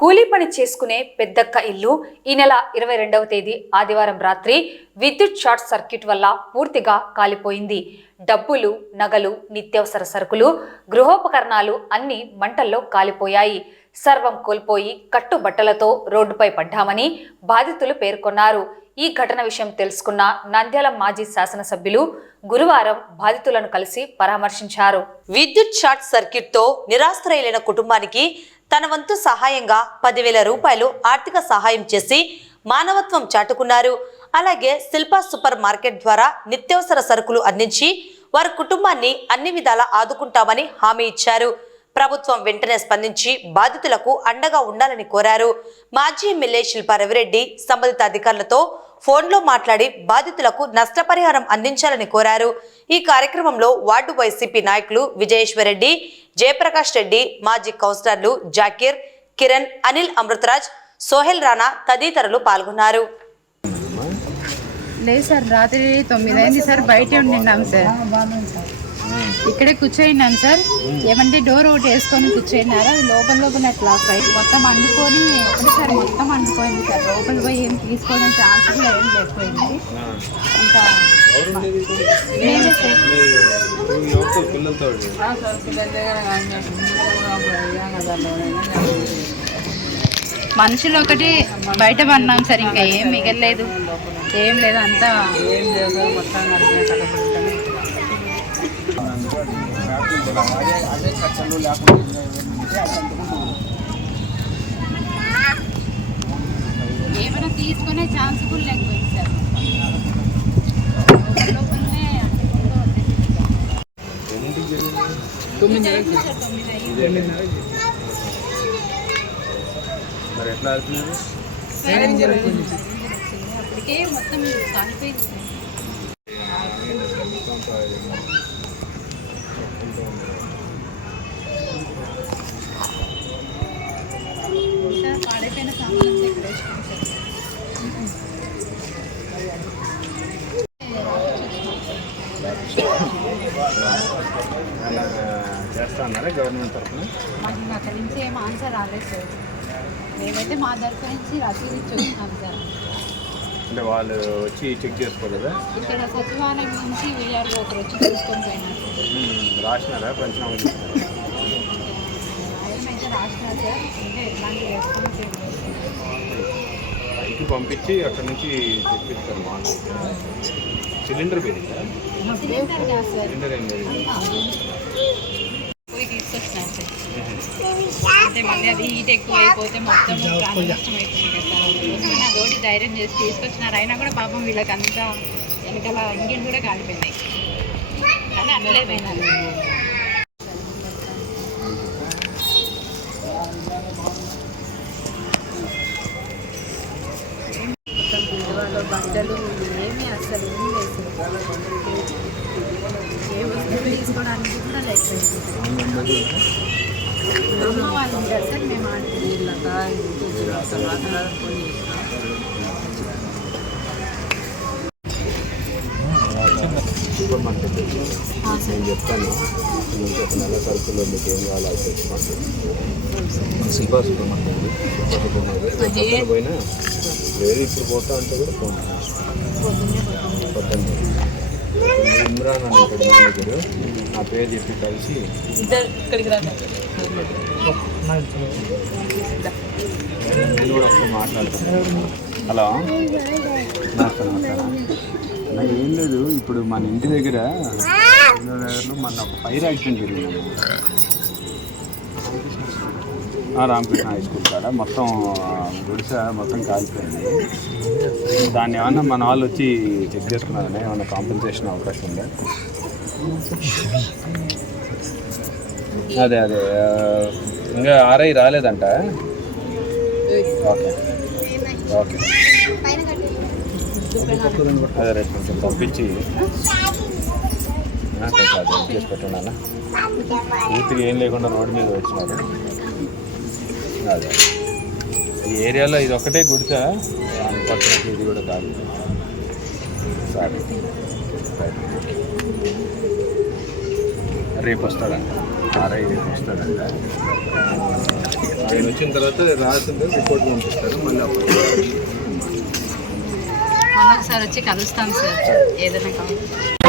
కూలీ పని చేసుకునే పెద్దక్క ఇల్లు ఈ నెల 22వ తేదీ ఆదివారం రాత్రి విద్యుత్ షార్ట్ సర్క్యూట్ వల్ల పూర్తిగా కాలిపోయింది. డబ్బులు, నగలు, నిత్యావసర సరుకులు, గృహోపకరణాలు అన్నీ మంటల్లో కాలిపోయాయి. సర్వం కోల్పోయి కట్టుబట్టలతో రోడ్డుపై పడ్డామని బాధితులు పేర్కొన్నారు. ఈ ఘటన విషయం తెలుసుకున్న నంద్యాల మాజీ శాసనసభ్యులు గురువారం బాధితులను కలిసి పరామర్శించారు. విద్యుత్ షార్ట్ సర్క్యూట్ తో నిరాశ్రయులైన కుటుంబానికి తన వంతు సహాయంగా 10,000 రూపాయలు ఆర్థిక సహాయం చేసి మానవత్వం చాటుకున్నారు. అలాగే శిల్ప సూపర్ మార్కెట్ ద్వారా నిత్యావసర సరుకులు అందించి వారి కుటుంబాన్ని అన్ని విధాలా ఆదుకుంటామని హామీ ఇచ్చారు. ప్రభుత్వం వెంటనే స్పందించి బాధితులకు అండగా ఉండాలని కోరారు. మాజీ ఎమ్మెల్యే శిల్పా రవిరెడ్డి సంబంధిత అధికారులతో ఫోన్లో మాట్లాడి బాధితులకు నష్టపరిహారం అందించాలని కోరారు. ఈ కార్యక్రమంలో వార్డు వైసీపీ నాయకులు విజయేశ్వరరెడ్డి, జయప్రకాష్ రెడ్డి, మాజీ కౌన్సిలర్లు జాకీర్, కిరణ్, అనిల్, అమృతరాజ్, సోహెల్ రాణా తదితరులు పాల్గొన్నారు. లేదు సార్, రాత్రి 9 అయింది సార్. బయటే ఉండిన్నాం సార్, ఇక్కడే కూర్చోయినాం సార్. ఏమంటే డోర్ ఒకటి వేసుకొని కూర్చోయినారు, అది లోపల అట్లా మొత్తం అండుకొని ఒకటిసారి మొత్తం అండుకోయింది సార్. లోపల పోయి ఏం తీసుకోవడం ఛాన్స్ కూడా ఏం లేకపోయింది. ఇంకా నేనే సార్ మనుషులు ఒకటి బయట పడినాం సార్. ఇంకా ఏం మిగలేదు, ఏం లేదు, అంతా మొత్తం ఏమైనా తీసుకునే ఛాన్స్ కూడా లేకపోయింది సార్. అప్పటికే మొత్తం కాలిపోయింది సార్. పాడైపోయిన సామాన్ చేస్తారా గవర్నమెంట్ తరఫున? మాకు అక్కడి నుంచి ఏం ఆన్సర్ రాలేదు సార్. మేమైతే మా తరఫు నుంచి రసీదు ఇచ్చి వచ్చినాం సార్. అంటే వాళ్ళు వచ్చి చెక్ చేసుకోలేదా? ఇక్కడ సచివాలయం నుంచి వీఆర్ఓ ఒకరు వచ్చి చూసుకొని పోయినారు. రాసినారా? పంచనామా అయితే రాసినారు సార్. అంటే ఎట్లాంటి రెస్పాన్స్ పైకి పంపించి అక్కడ నుంచి తెప్పిస్తారు. మాకు సిలిండర్ పెరిగిందా? సిలిండర్ కాదు సార్, సిలిండర్ ఏం లేదు, పోయి తీసుకొచ్చినారు సార్. అంటే మళ్ళీ అది హీట్ ఎక్కువ అయిపోతే మొత్తం ప్రాణ నష్టం అయిపోయింది కదా సార్. అదోటి ధైర్యం చేసి తీసుకొచ్చినారు. అయినా కూడా పాపం వీళ్ళకి అంతా వెనకాల ఇంగిన్ కూడా కాలిపోయినాయి, కానీ అట్లేపోయినారు. మొత్తం బీరువాలో బట్టలు ఏమీ అసలు ఏం లేదు. ఏ వస్తువులు తీసుకోవడానికి కూడా లేకపోయింది. అమ్మ వాళ్ళు ఉంటారు సార్, మేము సూపర్ మార్కెట్ నేను చెప్తాను. మీకు ఒక నెల సరుకుల్లో మీకు ఏం కావాలో తెచ్చుకోండి. శిల్పా సూపర్ మార్కెట్ పొద్దున్న పోయినా లేదు, ఇప్పుడు పోతా అంటే కూడా ఫోన్ పొద్దున్న ఇమ్రాన్ అని ఇక్కడ మేనేజరు నా పేరు చెప్పి కలిసి నేను కూడా ఒకసారి మాట్లాడుతున్నాను. హలో, అలా ఏం లేదు, ఇప్పుడు మన ఇంటి దగ్గర మన ఒక ఫైర్ యాక్సిడెంట్ జరిగింది. రామకృష్ణ హై స్కూల్ కాడ మొత్తం గుడిసె మొత్తం కాలిపోయింది. దాన్ని ఏమన్నా మన వాళ్ళు వచ్చి చెక్ చేసుకున్నారని ఏమన్నా కాంపెన్సేషన్ అవకాశం ఉందా? అదే ఇంకా ఆర్ఐ రాలేదంట. ఓకే ఓకే, అదే రేపు కొంచెం పంపించి చేసి పెట్టున్నాను. పూర్తిగా ఏం లేకుండా రోడ్డు మీద వచ్చినారు. అదే ఈ ఏరియాలో ఇది ఒకటే గుడిసా, పక్కన ఇది కూడా కాదు. సరే, రేపు వస్తాడంట ఆర్ఐ, రేపు వస్తాడంట. ఆయన వచ్చిన తర్వాత రాసిందే రిపోర్ట్ పంపిస్తారు మళ్ళీ అప్పుడు మొన్న ఒకసారి వచ్చి కలుస్తాం సార్ ఏదైనా కావాలి.